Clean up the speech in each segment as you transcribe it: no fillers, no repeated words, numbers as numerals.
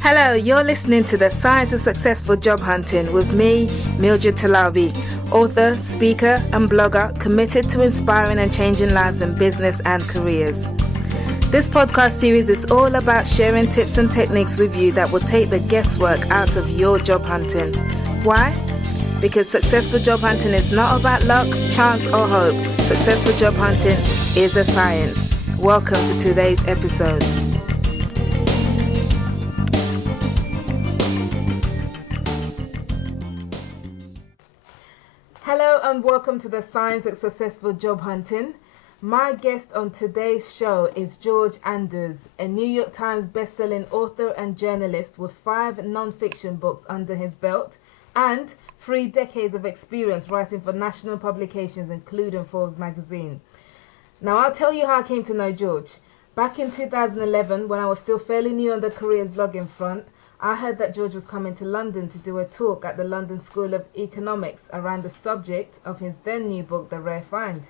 Hello, you're listening to The Science of Successful Job Hunting with me, Mildred Talabi, author, speaker, and blogger committed to inspiring and changing lives in business and careers. This podcast series is all about sharing tips and techniques with you that will take the guesswork out of your job hunting. Why? Because successful job hunting is not about luck, chance, or hope. Successful job hunting is a science. Welcome to today's episode. Hello and welcome to the Science of Successful Job Hunting. My guest on today's show is George Anders, a New York Times bestselling author and journalist with 5 non-fiction books under his belt and 3 decades of experience writing for national publications including Forbes Magazine. Now I'll tell you how I came to know George. Back in 2011, when I was still fairly new on the careers blogging front, I heard that George was coming to London to do a talk at the London School of Economics around the subject of his then new book, The Rare Find.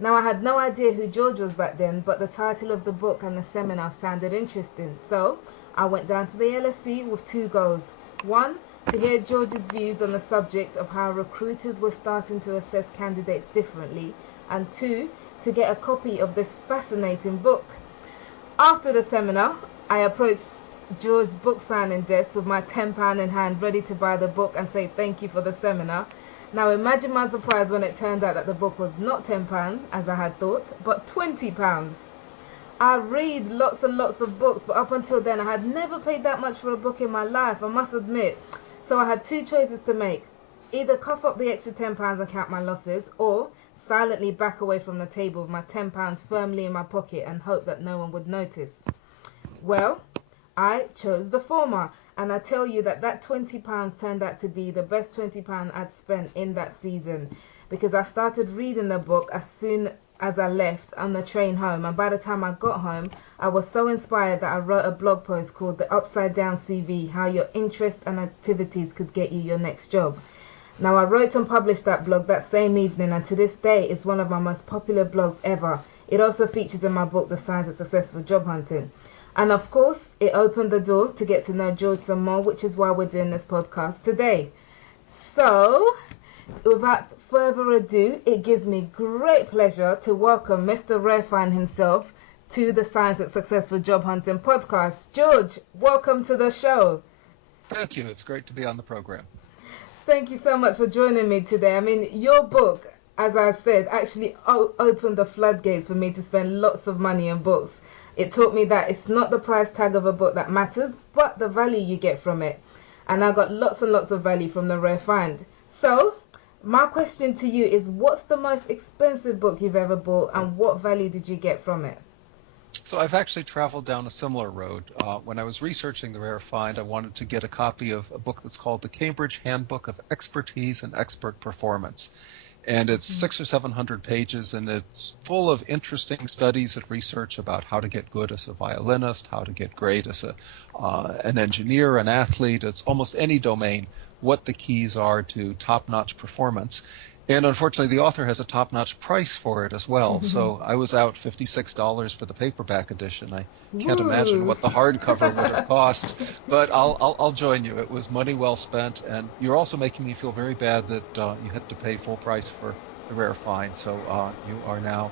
Now, I had no idea who George was back then, but the title of the book and the seminar sounded interesting. So I went down to the LSE with 2 goals. 1, to hear George's views on the subject of how recruiters were starting to assess candidates differently, and 2, to get a copy of this fascinating book. After the seminar, I approached George's book signing desk with my £10 in hand, ready to buy the book and say thank you for the seminar. Now imagine my surprise when it turned out that the book was not £10, as I had thought, but £20. I read lots and lots of books, but up until then I had never paid that much for a book in my life, I must admit. So I had 2 choices to make. Either cough up the extra £10 and count my losses, or silently back away from the table with my £10 firmly in my pocket and hope that no one would notice. Well, I chose the former, and I tell you that £20 turned out to be the best £20 I'd spent in that season, because I started reading the book as soon as I left on the train home, and by the time I got home I was so inspired that I wrote a blog post called The Upside Down CV, how your interests and activities could get you your next job. Now I wrote and published that blog that same evening, and to this day it's one of my most popular blogs ever. It also features in my book The Science of Successful Job Hunting. And of course, it opened the door to get to know George some more, which is why we're doing this podcast today. So, without further ado, it gives me great pleasure to welcome Mr. Rarefind himself to the Science of Successful Job Hunting podcast. George, welcome to the show. Thank you. It's great to be on the program. Thank you so much for joining me today. I mean, your book, as I said, actually opened the floodgates for me to spend lots of money on books. It taught me that it's not the price tag of a book that matters, but the value you get from it. And I got lots and lots of value from The Rare Find. So, my question to you is, what's the most expensive book you've ever bought, and what value did you get from it? So I've actually traveled down a similar road. When I was researching The Rare Find, I wanted to get a copy of a book that's called The Cambridge Handbook of Expertise and Expert Performance. And it's 600 or 700 pages, and it's full of interesting studies and research about how to get good as a violinist, how to get great as an engineer, an athlete. It's almost any domain, what the keys are to top-notch performance. And unfortunately, the author has a top-notch price for it as well. So I was out $56 for the paperback edition. I can't imagine what the hardcover would have cost, but I'll join you. It was money well spent, and you're also making me feel very bad that you had to pay full price for The Rare Find. So you are now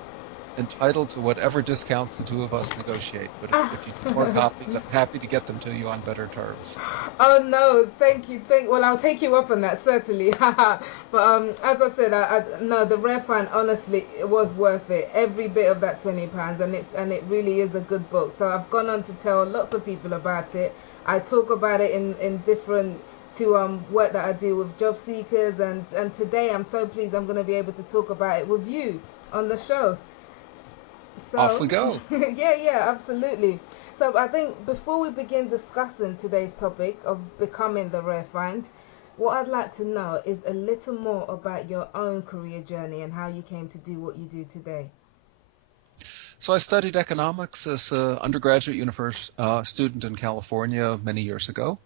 entitled to whatever discounts the 2 of us negotiate. But if you need more copies, I'm happy to get them to you on better terms. Oh no, thank you. Well, I'll take you up on that, certainly. But as I said, no, The Rare Find, honestly, it was worth it. Every bit of that £20, and it really is a good book. So I've gone on to tell lots of people about it. I talk about it in different work that I do with job seekers, and today I'm so pleased I'm going to be able to talk about it with you on the show. So, off we go. yeah, absolutely. So I think before we begin discussing today's topic of becoming the Rare Find, what I'd like to know is a little more about your own career journey and how you came to do what you do today. So I studied economics as an undergraduate student in California many years ago,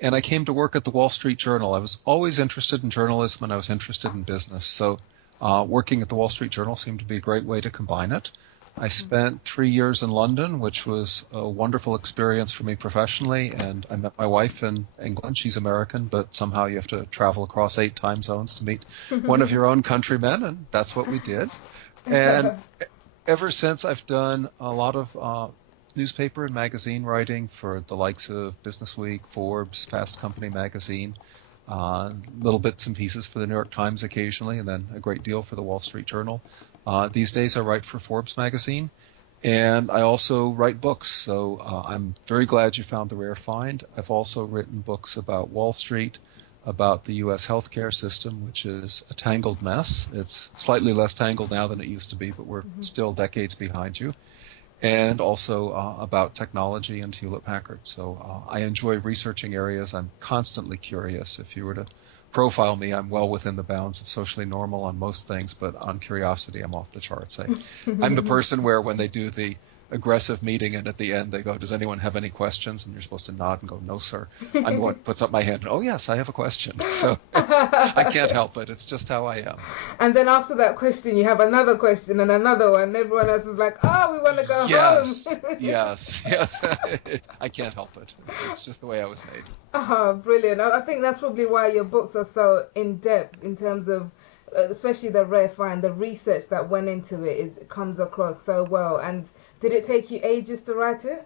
and I came to work at the Wall Street Journal. I was always interested in journalism, and I was interested in business. So working at the Wall Street Journal seemed to be a great way to combine it. I spent 3 years in London, which was a wonderful experience for me professionally, and I met my wife in England. She's American, but somehow you have to travel across 8 time zones to meet one of your own countrymen, and that's what we did. And ever since, I've done a lot of newspaper and magazine writing for the likes of Business Week, Forbes, Fast Company magazine, little bits and pieces for the New York Times occasionally, and then a great deal for the Wall Street Journal. These days I write for Forbes Magazine, and I also write books. So I'm very glad you found the rare find. I've also written books about Wall Street, about the U.S. healthcare system, which is a tangled mess. It's slightly less tangled now than it used to be, but we're still decades behind you. And also about technology and Hewlett-Packard. So I enjoy researching areas. I'm constantly curious. If you were to profile me, I'm well within the bounds of socially normal on most things, but on curiosity, I'm off the charts. I'm the person where when they do the aggressive meeting and at the end they go, does anyone have any questions? And you're supposed to nod and go, no, sir. I'm the one who puts up my hand and, oh, yes, I have a question. So I can't help it. It's just how I am. And then after that question, you have another question and another one. Everyone else is like, oh, we want to go home. Yes. I can't help it. It's just the way I was made. Oh, brilliant. I think that's probably why your books are so in-depth in terms of, especially the rare find, the research that went into it, it comes across so well. And did it take you ages to write it?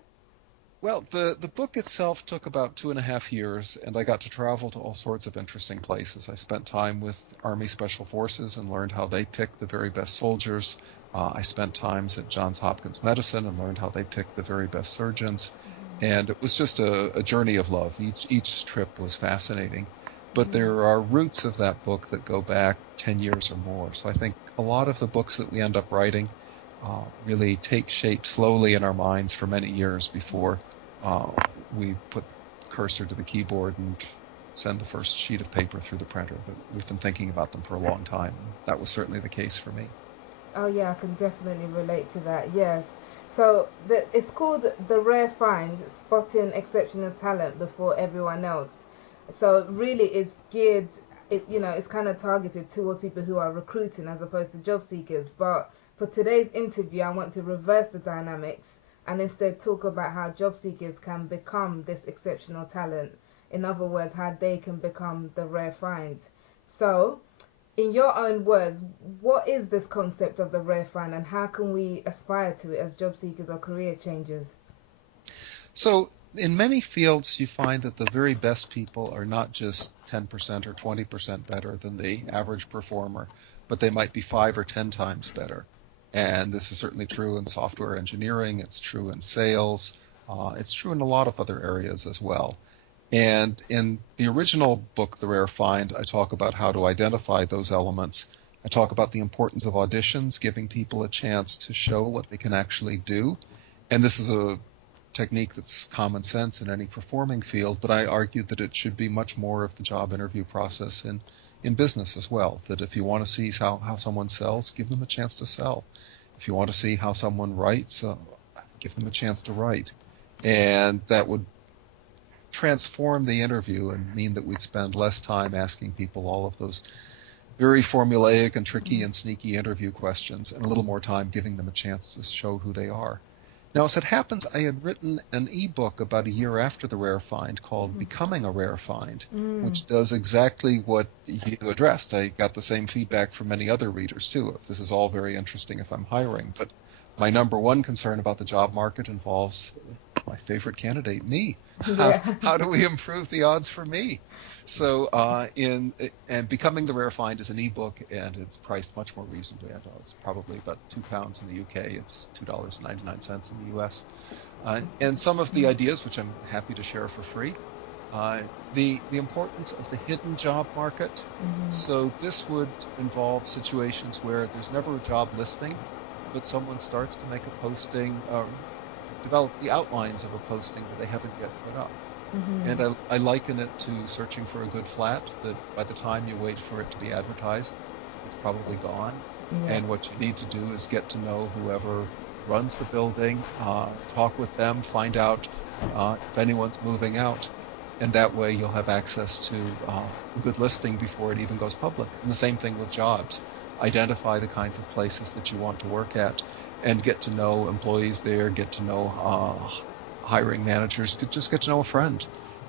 Well, the book itself took about 2.5 years, and I got to travel to all sorts of interesting places. I spent time with Army Special Forces and learned how they pick the very best soldiers. I spent times at Johns Hopkins Medicine and learned how they pick the very best surgeons. And it was just a journey of love. Each trip was fascinating. But there are roots of that book that go back 10 years or more. So I think a lot of the books that we end up writing really take shape slowly in our minds for many years before we put cursor to the keyboard and send the first sheet of paper through the printer. But we've been thinking about them for a long time. That was certainly the case for me. Oh yeah, I can definitely relate to that. Yes. So it's called The Rare Find, Spotting Exceptional Talent Before Everyone Else. So really it's geared, it's kind of targeted towards people who are recruiting as opposed to job seekers. But for today's interview, I want to reverse the dynamics and instead talk about how job seekers can become this exceptional talent. In other words, how they can become the rare find. So, in your own words, what is this concept of the rare find and how can we aspire to it as job seekers or career changers? So, in many fields, you find that the very best people are not just 10% or 20% better than the average performer, but they might be 5 or 10 times better. And this is certainly true in software engineering, it's true in sales, it's true in a lot of other areas as well. And in the original book, The Rare Find, I talk about how to identify those elements. I talk about the importance of auditions, giving people a chance to show what they can actually do. And this is a technique that's common sense in any performing field, but I argue that it should be much more of the job interview process in business as well, that if you want to see how someone sells, give them a chance to sell. If you want to see how someone writes, give them a chance to write. And that would transform the interview and mean that we'd spend less time asking people all of those very formulaic and tricky and sneaky interview questions and a little more time giving them a chance to show who they are. Now, as it happens, I had written an ebook about a year after The Rare Find called Becoming a Rare Find, which does exactly what you addressed. I got the same feedback from many other readers, too. If this is all very interesting if I'm hiring, but my number one concern about the job market involves my favorite candidate, me. How do we improve the odds for me? So and Becoming the Rare Find is an ebook, and it's priced much more reasonably. I know it's probably about £2 in the UK. It's $2.99 in the US. And some of the ideas, which I'm happy to share for free, the importance of the hidden job market. So this would involve situations where there's never a job listing, but someone starts to make a posting, develop the outlines of a posting that they haven't yet put up. And I liken it to searching for a good flat, that by the time you wait for it to be advertised, it's probably gone. And what you need to do is get to know whoever runs the building, talk with them, find out if anyone's moving out. And that way you'll have access to a good listing before it even goes public. And the same thing with jobs. identify the kinds of places that you want to work at, and get to know employees there, get to know hiring managers, just get to know a friend.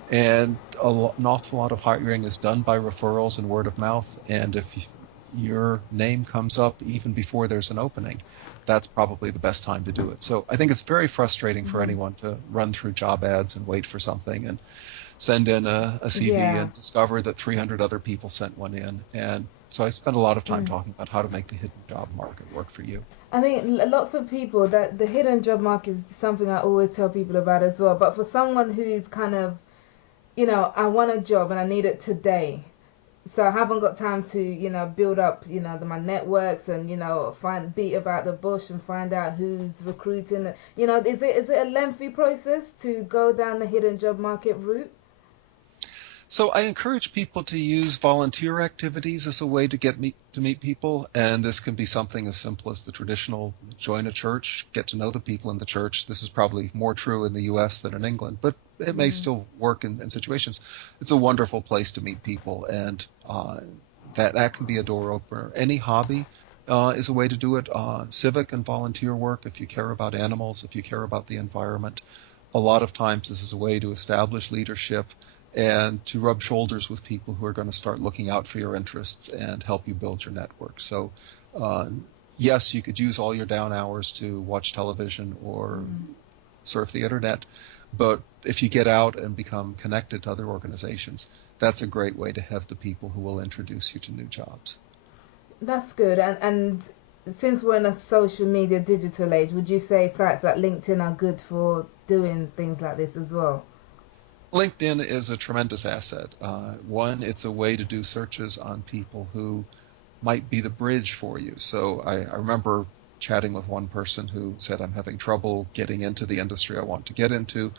And an awful lot of hiring is done by referrals and word of mouth. And if your name comes up even before there's an opening, that's probably the best time to do it. So I think it's very frustrating for anyone to run through job ads and wait for something and send in a CV and discover that 300 other people sent one in. And so I spend a lot of time talking about how to make the hidden job market work for you. I think lots of people, that the hidden job market is something I always tell people about as well. But for someone who's kind of, I want a job and I need it today. So I haven't got time to, build up, my networks and, beat about the bush and find out who's recruiting. Is it a lengthy process to go down the hidden job market route? So I encourage people to use volunteer activities as a way to meet people, and this can be something as simple as the traditional join a church, get to know the people in the church. This is probably more true in the U.S. than in England, but it may still work in situations. It's a wonderful place to meet people, and that can be a door opener. Any hobby is a way to do it. Civic and volunteer work, if you care about animals, if you care about the environment. A lot of times this is a way to establish leadership and to rub shoulders with people who are going to start looking out for your interests and help you build your network. So yes, you could use all your down hours to watch television or surf the internet, but if you get out and become connected to other organizations, that's a great way to have the people who will introduce you to new jobs. That's good. And since we're in a social media digital age, would you say sites like LinkedIn are good for doing things like this as well? LinkedIn is a tremendous asset. One, it's a way to do searches on people who might be the bridge for you. So I remember chatting with one person who said, I'm having trouble getting into the industry I want to get into.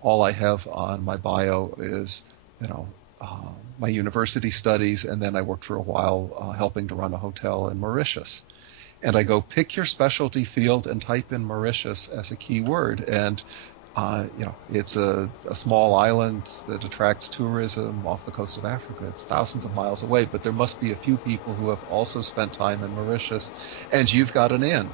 All I have on my bio is, my university studies, and then I worked for a while helping to run a hotel in Mauritius. And I go, pick your specialty field and type in Mauritius as a keyword. And it's a small island that attracts tourism off the coast of Africa. It's thousands of miles away, but there must be a few people who have also spent time in Mauritius, and you've got an in.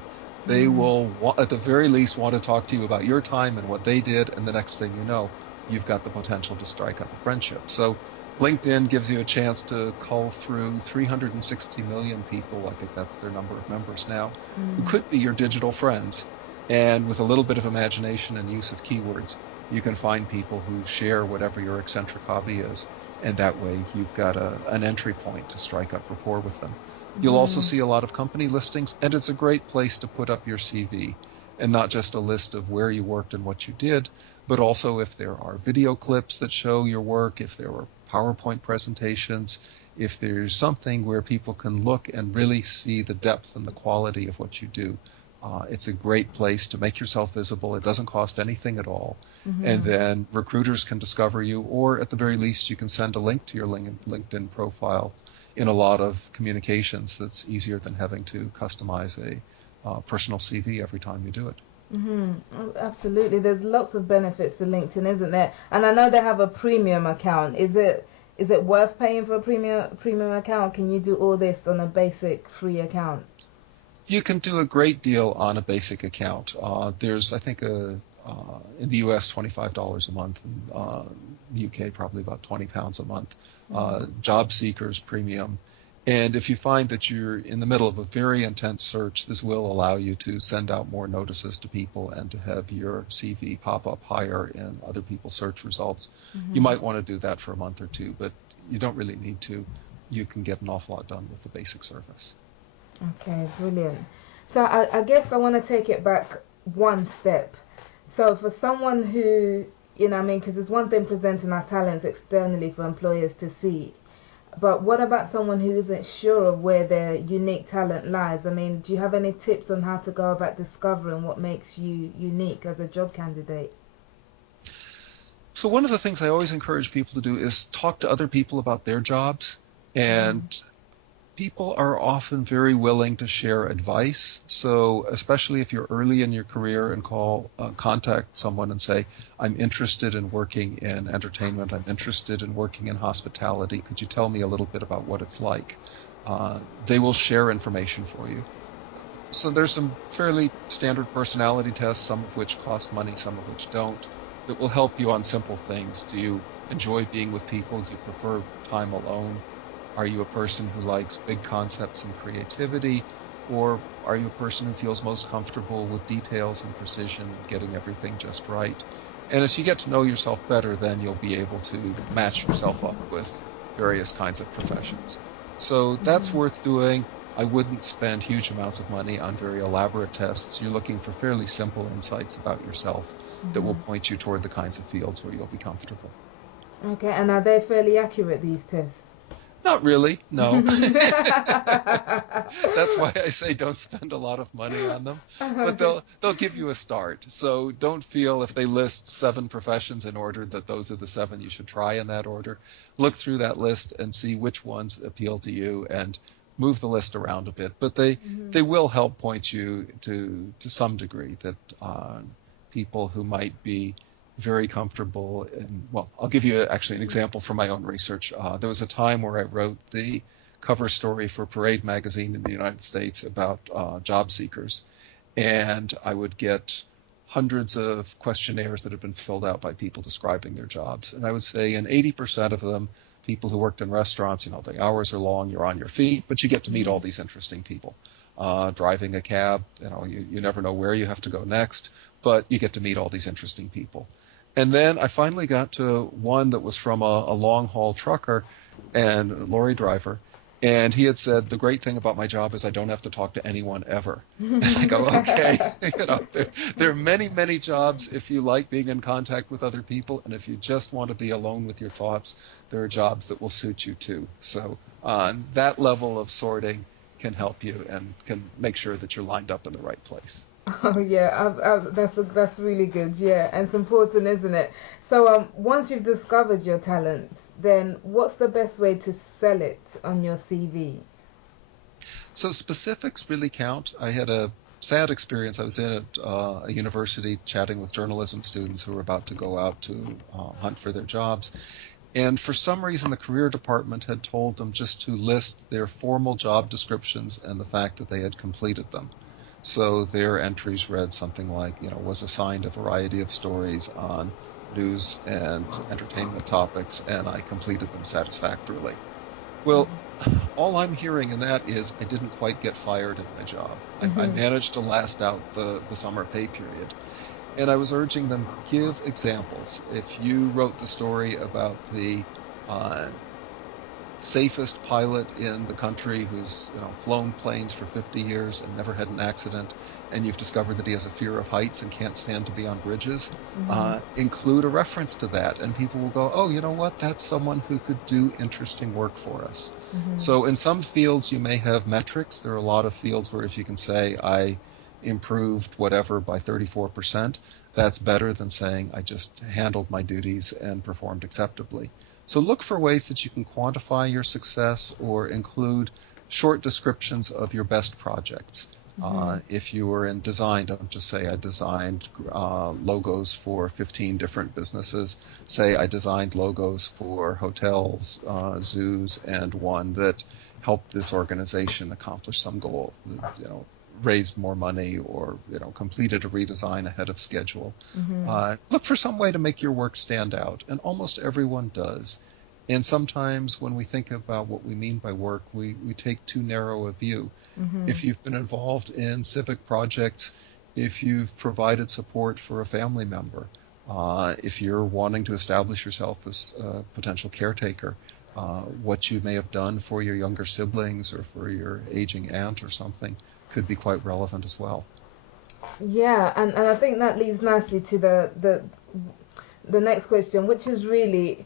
They will, at the very least, want to talk to you about your time and what they did, and the next thing you know, you've got the potential to strike up a friendship. So LinkedIn gives you a chance to cull through 360 million people, I think that's their number of members now, who could be your digital friends. And with a little bit of imagination and use of keywords, you can find people who share whatever your eccentric hobby is. And that way you've got an entry point to strike up rapport with them. You'll also see a lot of company listings, and it's a great place to put up your CV. And not just a list of where you worked and what you did, but also if there are video clips that show your work, if there are PowerPoint presentations, if there's something where people can look and really see the depth and the quality of what you do. It's a great place to make yourself visible. It doesn't cost anything at all. And then recruiters can discover you, or at the very least, you can send a link to your LinkedIn profile. In a lot of communications, that's easier than having to customize a personal CV every time you do it. Absolutely. There's lots of benefits to LinkedIn, isn't there? And I know they have a premium account. Is it worth paying for a premium account? Can you do all this on a basic free account? You can do a great deal on a basic account. There's, I think, in the U.S., $25 a month. In the U.K., probably about £20 a month. Job Seekers Premium. And if you find that you're in the middle of a very intense search, this will allow you to send out more notices to people and to have your CV pop up higher in other people's search results. You might want to do that for a month or two, but you don't really need to. You can get an awful lot done with the basic service. Okay, brilliant. So I guess I want to take it back one step. So for someone who, because it's one thing presenting our talents externally for employers to see, but what about someone who isn't sure of where their unique talent lies? I mean, do you have any tips on how to go about discovering what makes you unique as a job candidate? So one of the things I always encourage people to do is talk to other people about their jobs. And People are often very willing to share advice. So, especially if you're early in your career and contact someone and say, I'm interested in working in entertainment, I'm interested in working in hospitality, could you tell me a little bit about what it's like? They will share information for you. So there's some fairly standard personality tests, some of which cost money, some of which don't, that will help you on simple things. Do you enjoy being with people? Do you prefer time alone? Are you a person who likes big concepts and creativity? Or are you a person who feels most comfortable with details and precision, getting everything just right? And as you get to know yourself better, then you'll be able to match yourself up with various kinds of professions. So that's worth doing. I wouldn't spend huge amounts of money on very elaborate tests. You're looking for fairly simple insights about yourself that will point you toward the kinds of fields where you'll be comfortable. Okay, and are they fairly accurate, these tests? Not really, no. That's why I say don't spend a lot of money on them. But they'll give you a start. So don't feel if they list 7 professions in order that those are the 7 you should try in that order. Look through that list and see which ones appeal to you and move the list around a bit. But they will help point you to some degree that people who might be very comfortable in, well, I'll give you actually an example from my own research. There was a time where I wrote the cover story for Parade Magazine in the United States about job seekers, and I would get hundreds of questionnaires that had been filled out by people describing their jobs. And I would say in 80% of them, people who worked in restaurants, the hours are long, you're on your feet, but you get to meet all these interesting people. Driving a cab, you never know where you have to go next, but you get to meet all these interesting people. And then I finally got to one that was from a long-haul trucker and lorry driver, and he had said, the great thing about my job is I don't have to talk to anyone ever. And I go, okay, there are many, many jobs if you like being in contact with other people, and if you just want to be alone with your thoughts, there are jobs that will suit you too. So that level of sorting can help you and can make sure that you're lined up in the right place. Oh yeah, that's really good. Yeah, and it's important, isn't it? So once you've discovered your talents, then what's the best way to sell it on your CV? So specifics really count. I had a sad experience. I was in at a university chatting with journalism students who were about to go out to hunt for their jobs. And for some reason, the career department had told them just to list their formal job descriptions and the fact that they had completed them. So their entries read something like, was assigned a variety of stories on news and entertainment topics, and I completed them satisfactorily. Well, all I'm hearing in that is I didn't quite get fired in my job. I managed to last out the summer pay period. And I was urging them, give examples. If you wrote the story about the safest pilot in the country who's flown planes for 50 years and never had an accident, and you've discovered that he has a fear of heights and can't stand to be on bridges, include a reference to that, and people will go, oh, you know what, that's someone who could do interesting work for us. So in some fields you may have metrics. There are a lot of fields where if you can say I improved whatever by 34%, that's better than saying I just handled my duties and performed acceptably. So look for ways that you can quantify your success or include short descriptions of your best projects. If you were in design, don't just say I designed logos for 15 different businesses. Say I designed logos for hotels, zoos, and one that helped this organization accomplish some goal. Raised more money or completed a redesign ahead of schedule. Look for some way to make your work stand out, and almost everyone does. And sometimes when we think about what we mean by work, we take too narrow a view. If you've been involved in civic projects, if you've provided support for a family member, if you're wanting to establish yourself as a potential caretaker, what you may have done for your younger siblings or for your aging aunt or something could be quite relevant as well. Yeah, and I think that leads nicely to the next question, which is really,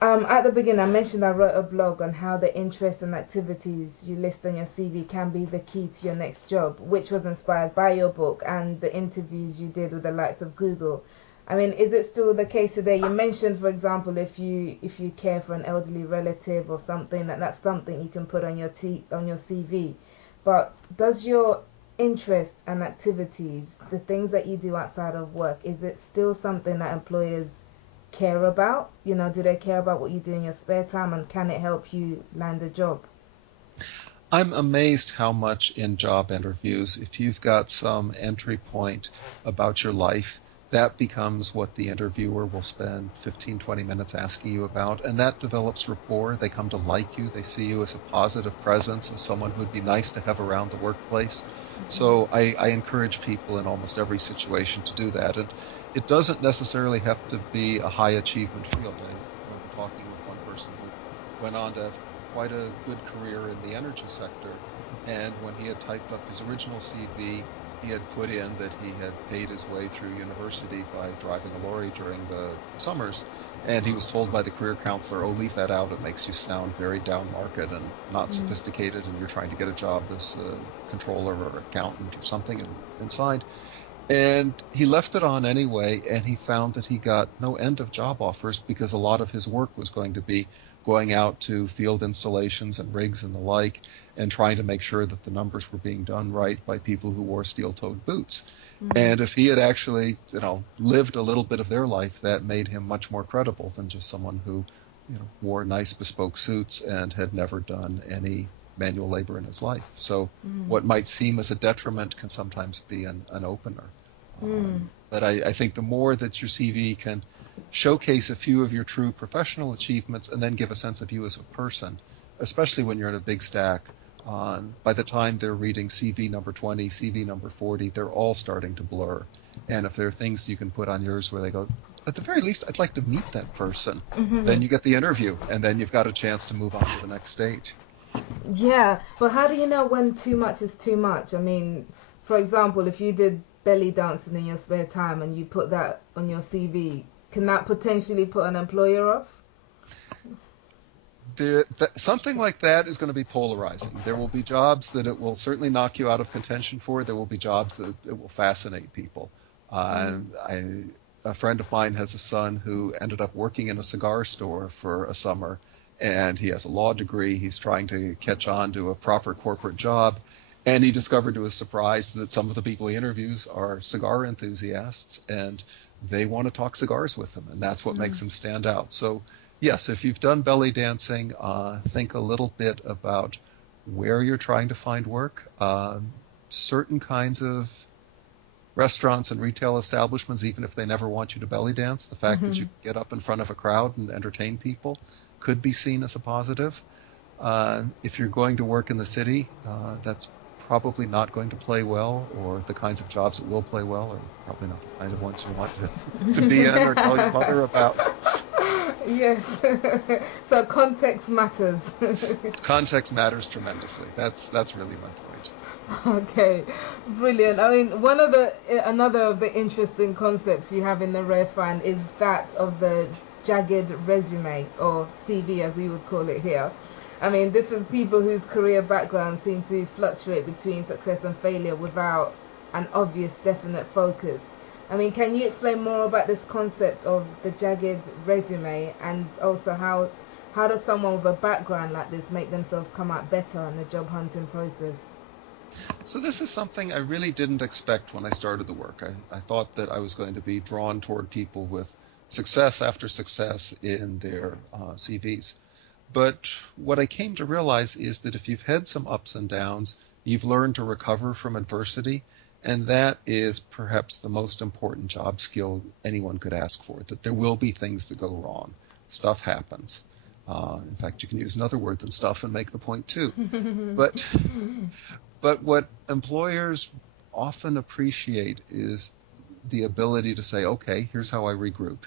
at the beginning I mentioned I wrote a blog on how the interests and activities you list on your CV can be the key to your next job, which was inspired by your book and the interviews you did with the likes of Google. I mean, is it still the case today? You mentioned, for example, if you care for an elderly relative or something, that's something you can put on your CV. But does your interest and activities, the things that you do outside of work, is it still something that employers care about? You know, do they care about what you do in your spare time, and can it help you land a job? I'm amazed how much in job interviews, if you've got some entry point about your life, that becomes what the interviewer will spend 15, 20 minutes asking you about, and that develops rapport. They come to like you. They see you as a positive presence, as someone who'd be nice to have around the workplace. So I encourage people in almost every situation to do that. And it doesn't necessarily have to be a high achievement field. I remember talking with one person who went on to have quite a good career in the energy sector. And when he had typed up his original CV, he had put in that he had paid his way through university by driving a lorry during the summers. And he was told by the career counselor, oh, leave that out. It makes you sound very down market and not sophisticated, and you're trying to get a job as a controller or accountant or something, and signed. And he left it on anyway, and he found that he got no end of job offers because a lot of his work was going to be going out to field installations and rigs and the like, and trying to make sure that the numbers were being done right by people who wore steel-toed boots. And if he had actually, lived a little bit of their life, that made him much more credible than just someone who, wore nice bespoke suits and had never done any manual labor in his life. So what might seem as a detriment can sometimes be an opener. But I think the more that your CV can showcase a few of your true professional achievements and then give a sense of you as a person, especially when you're in a big stack, by the time they're reading CV number 20, CV number 40, they're all starting to blur. And if there are things you can put on yours where they go, at the very least, I'd like to meet that person, then you get the interview, and then you've got a chance to move on to the next stage. Yeah, but how do you know when too much is too much? I mean, for example, if you did belly dancing in your spare time and you put that on your CV, can that potentially put an employer off? Something like that is going to be polarizing. There will be jobs that it will certainly knock you out of contention for. There will be jobs that it will fascinate people. A friend of mine has a son who ended up working in a cigar store for a summer, and he has a law degree. He's trying to catch on to a proper corporate job, and he discovered to his surprise that some of the people he interviews are cigar enthusiasts, and they want to talk cigars with him, and that's what makes him stand out. So yes, if you've done belly dancing, think a little bit about where you're trying to find work. Certain kinds of restaurants and retail establishments, even if they never want you to belly dance, the fact that you get up in front of a crowd and entertain people could be seen as a positive. If you're going to work in the city, that's probably not going to play well, or the kinds of jobs that will play well are probably not the kind of ones you want to be in or tell your mother about. Yes. So context matters. Context matters tremendously. That's really my point. Okay, brilliant. I mean, another of the interesting concepts you have in the rare find is that of the jagged resume, or CV as we would call it here. I mean, this is people whose career backgrounds seem to fluctuate between success and failure without an obvious, definite focus. I mean, can you explain more about this concept of the jagged resume, and also how does someone with a background like this make themselves come out better in the job hunting process? So this is something I really didn't expect when I started the work. I thought that I was going to be drawn toward people with success after success in their CVs. But what I came to realize is that if you've had some ups and downs, you've learned to recover from adversity, and that is perhaps the most important job skill anyone could ask for, that there will be things that go wrong. Stuff happens. In fact, you can use another word than stuff and make the point too. But what employers often appreciate is the ability to say, okay, here's how I regroup.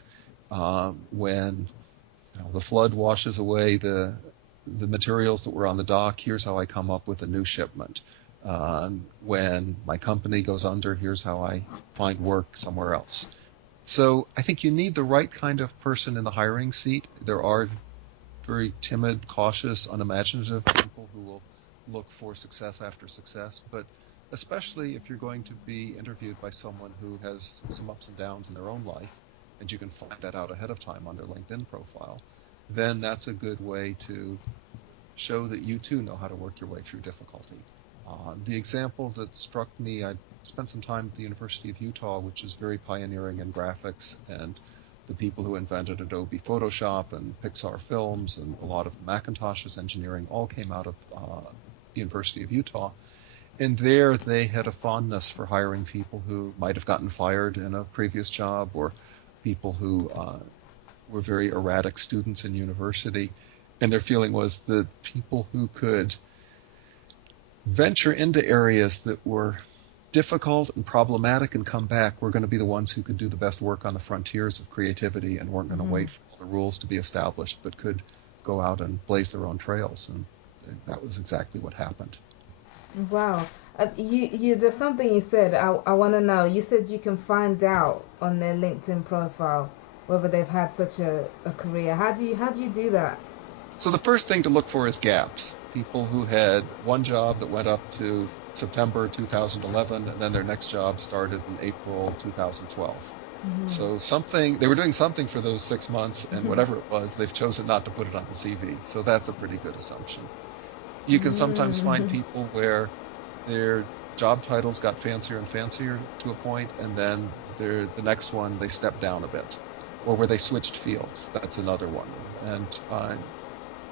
When the flood washes away the materials that were on the dock, here's how I come up with a new shipment. When my company goes under, here's how I find work somewhere else. So I think you need the right kind of person in the hiring seat. There are very timid, cautious, unimaginative people who will look for success after success, but especially if you're going to be interviewed by someone who has some ups and downs in their own life, and you can find that out ahead of time on their LinkedIn profile, then that's a good way to show that you too know how to work your way through difficulty. The example that struck me, I spent some time at the University of Utah, which is very pioneering in graphics, and the people who invented Adobe Photoshop and Pixar films and a lot of Macintosh's engineering all came out of the University of Utah. And there they had a fondness for hiring people who might have gotten fired in a previous job, or people who were very erratic students in university. And their feeling was that people who could venture into areas that were difficult and problematic and come back were going to be the ones who could do the best work on the frontiers of creativity and weren't going to wait for all the rules to be established, but could go out and blaze their own trails. And that was exactly what happened. Wow. There's something you said. I want to know. You said you can find out on their LinkedIn profile whether they've had such a career. How do you do that? So the first thing to look for is gaps. People who had one job that went up to September 2011, and then their next job started in April 2012. So they were doing something for those 6 months, and whatever it was, they've chosen not to put it on the CV. So that's a pretty good assumption. You can sometimes find people where their job titles got fancier and fancier to a point, and then the next one they stepped down a bit, or where they switched fields. That's another one. And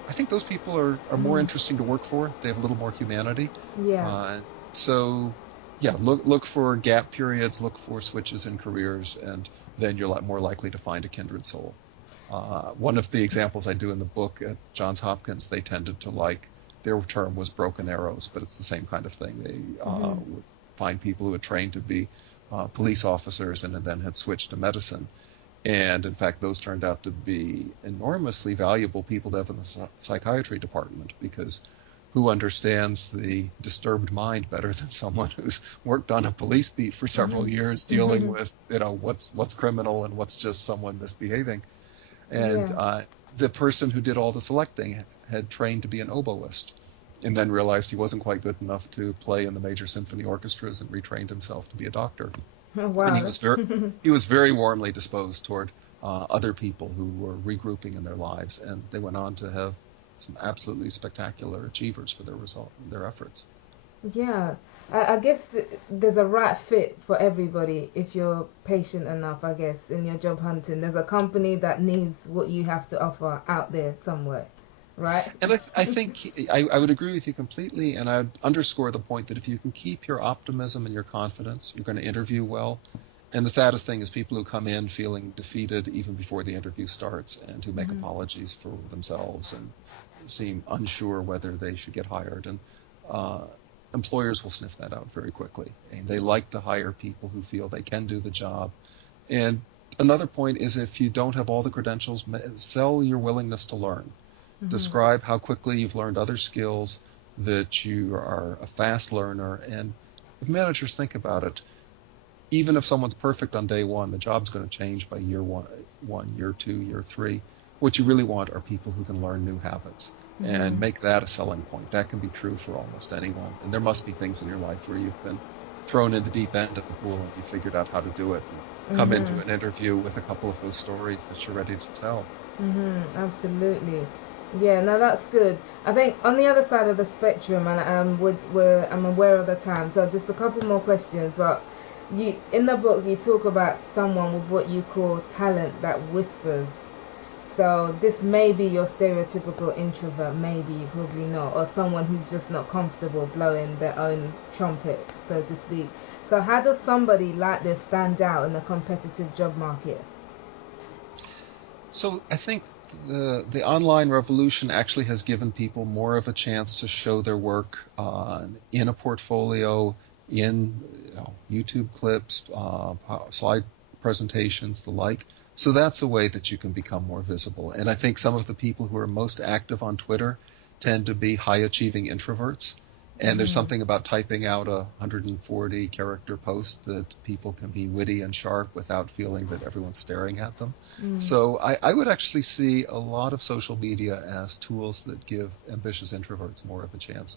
I think those people are more interesting to work for. They have a little more humanity. Yeah. So yeah, look for gap periods, look for switches in careers, and then you're a lot more likely to find a kindred soul. One of the examples I do in the book at Johns Hopkins, they tended to like, their term was broken arrows, but it's the same kind of thing. They would find people who had trained to be police officers and then had switched to medicine. And in fact, those turned out to be enormously valuable people to have in the psychiatry department, because who understands the disturbed mind better than someone who's worked on a police beat for several years dealing with, what's criminal and what's just someone misbehaving. And the person who did all the selecting had trained to be an oboist, and then realized he wasn't quite good enough to play in the major symphony orchestras and retrained himself to be a doctor. Wow. And he was very warmly disposed toward other people who were regrouping in their lives, and they went on to have some absolutely spectacular achievers for their efforts. Yeah, I guess there's a right fit for everybody if you're patient enough, I guess, in your job hunting. There's a company that needs what you have to offer out there somewhere, right? And I think I would agree with you completely, and I'd underscore the point that if you can keep your optimism and your confidence, you're going to interview well. And the saddest thing is people who come in feeling defeated even before the interview starts, and who make apologies for themselves and seem unsure whether they should get hired. And employers will sniff that out very quickly. And they like to hire people who feel they can do the job. And another point is, if you don't have all the credentials, sell your willingness to learn. Describe how quickly you've learned other skills, that you are a fast learner. And if managers think about it, even if someone's perfect on day one, the job's going to change by year one, year two, year three. What you really want are people who can learn new habits and make that a selling point. That can be true for almost anyone. And there must be things in your life where you've been thrown in the deep end of the pool and you figured out how to do it, and come into an interview with a couple of those stories that you're ready to tell. Absolutely. Yeah, no, that's good. I think on the other side of the spectrum, and I'm aware of the time, so just a couple more questions. But in the book, you talk about someone with what you call talent that whispers. So this may be your stereotypical introvert, maybe, probably not, or someone who's just not comfortable blowing their own trumpet, so to speak. So how does somebody like this stand out in a competitive job market? So I think the online revolution actually has given people more of a chance to show their work in a portfolio, in YouTube clips, slide presentations, the like. So that's a way that you can become more visible. And I think some of the people who are most active on Twitter tend to be high-achieving introverts. And there's something about typing out a 140 character post that people can be witty and sharp without feeling that everyone's staring at them. So I would actually see a lot of social media as tools that give ambitious introverts more of a chance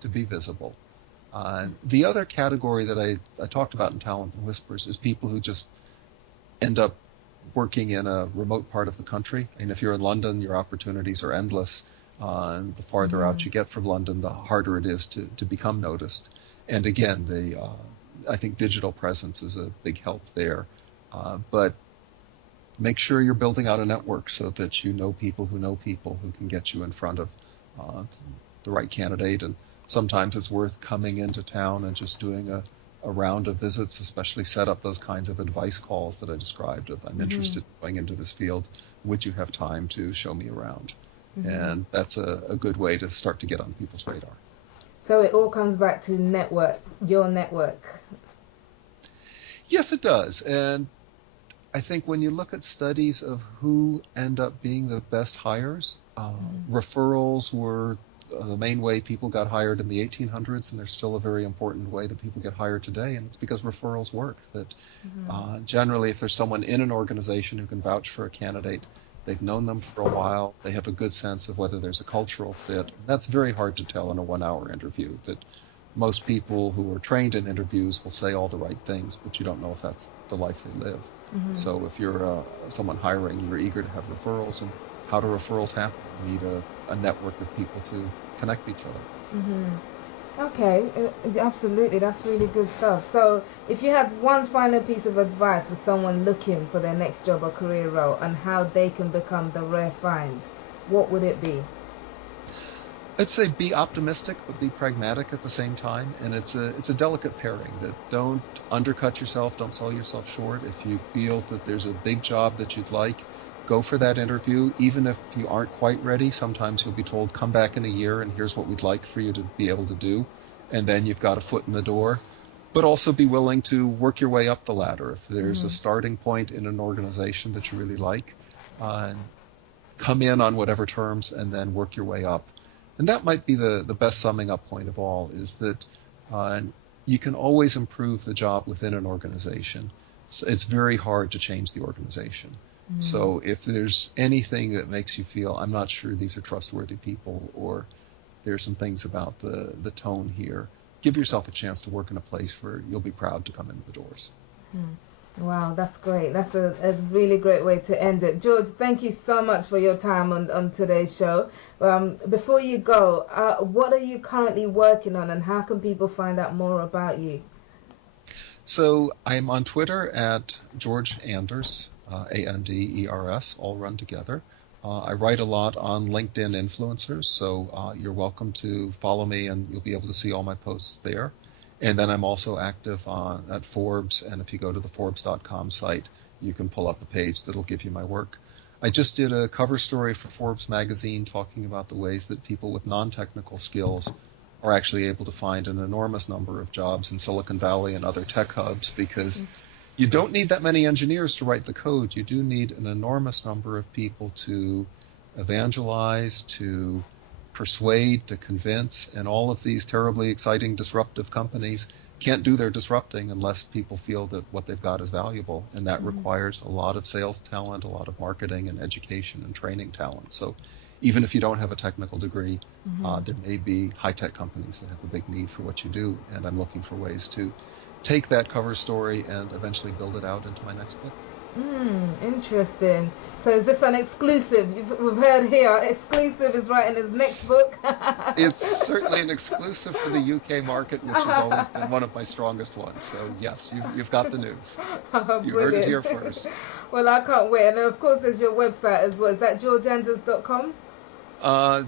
to be visible. The other category that I talked about in Talent and Whispers is people who just end up working in a remote part of the country. And if you're in London, your opportunities are endless. And the farther out you get from London, the harder it is to become noticed. And again, I think digital presence is a big help there. But make sure you're building out a network so that you know people who can get you in front of the right candidate. And sometimes it's worth coming into town and just doing a round of visits, especially set up those kinds of advice calls that I described of I'm interested in going into this field. Would you have time to show me around? And that's a good way to start to get on people's radar. So it all comes back to network, your network. Yes, it does. And I think when you look at studies of who end up being the best hires, referrals were the main way people got hired in the 1800s, and they're still a very important way that people get hired today, and it's because referrals work. That generally, if there's someone in an organization who can vouch for a candidate, they've known them for a while, they have a good sense of whether there's a cultural fit. And that's very hard to tell in a 1-hour interview. That most people who are trained in interviews will say all the right things, but you don't know if that's the life they live. So if you're someone hiring, you're eager to have referrals. And how do referrals happen? You need a network of people to connect each other. Okay, absolutely. That's really good stuff. So if you had one final piece of advice for someone looking for their next job or career role and how they can become the rare find, what would it be? I'd say be optimistic, but be pragmatic at the same time. And it's a delicate pairing. That don't undercut yourself, don't sell yourself short. If you feel that there's a big job that you'd like, go for that interview. Even if you aren't quite ready, sometimes you'll be told, come back in a year and here's what we'd like for you to be able to do. And then you've got a foot in the door. But also be willing to work your way up the ladder. If there's a starting point in an organization that you really like, come in on whatever terms and then work your way up. And that might be the best summing up point of all, is that you can always improve the job within an organization. So it's very hard to change the organization. So if there's anything that makes you feel, I'm not sure these are trustworthy people, or there's some things about the tone here, give yourself a chance to work in a place where you'll be proud to come in the doors. Wow, that's great. That's a really great way to end it. George, thank you so much for your time on today's show. Before you go, what are you currently working on and how can people find out more about you? So I'm on Twitter at George Anders, Anders, all run together. I write a lot on LinkedIn influencers, so you're welcome to follow me and you'll be able to see all my posts there. And then I'm also active at Forbes, and if you go to the Forbes.com site, you can pull up a page that'll give you my work. I just did a cover story for Forbes Magazine talking about the ways that people with non-technical skills are actually able to find an enormous number of jobs in Silicon Valley and other tech hubs, because you don't need that many engineers to write the code. You do need an enormous number of people to evangelize, to persuade, to convince, and all of these terribly exciting disruptive companies can't do their disrupting unless people feel that what they've got is valuable, and that requires a lot of sales talent, a lot of marketing and education and training talent. So even if you don't have a technical degree, there may be high-tech companies that have a big need for what you do, and I'm looking for ways to take that cover story and eventually build it out into my next book. Interesting. So is this an exclusive? We've heard here, exclusive is writing his next book. It's certainly an exclusive for the UK market, which has always been one of my strongest ones. So yes, you've got the news. You heard it here first. Well, I can't wait. And of course, there's your website as well. Is that georgeanders.com?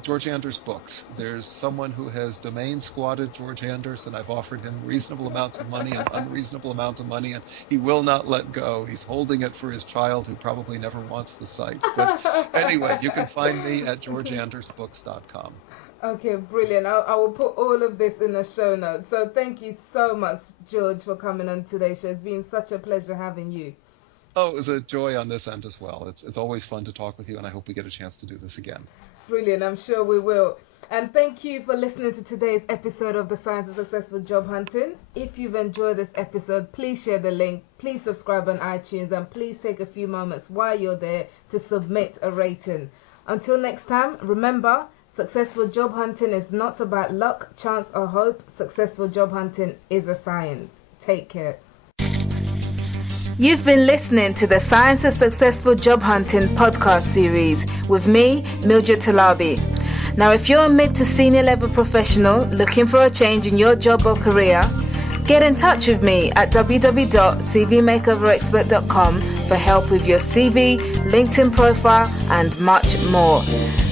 George Anders Books. There's someone who has domain squatted George Anders, and I've offered him reasonable amounts of money and unreasonable amounts of money, and he will not let go. He's holding it for his child, who probably never wants the site. But anyway, you can find me at georgeandersbooks.com. Okay, brilliant. I will put all of this in the show notes. So thank you so much, George, for coming on today's show. It's been such a pleasure having you. Oh, it was a joy on this end as well. It's always fun to talk with you, and I hope we get a chance to do this again. Brilliant, I'm sure we will. And thank you for listening to today's episode of The Science of Successful Job Hunting. If you've enjoyed this episode, please share the link, please subscribe on iTunes, and please take a few moments while you're there to submit a rating. Until next time, remember, successful job hunting is not about luck, chance, or hope. Successful job hunting is a science. Take care. You've been listening to the Science of Successful Job Hunting podcast series with me, Mildred Talabi. Now, if you're a mid to senior level professional looking for a change in your job or career, get in touch with me at www.cvmakeoverexpert.com for help with your CV, LinkedIn profile, and much more.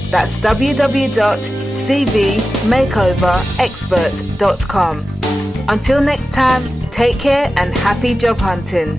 That's www.cvmakeoverexpert.com. Until next time, take care and happy job hunting.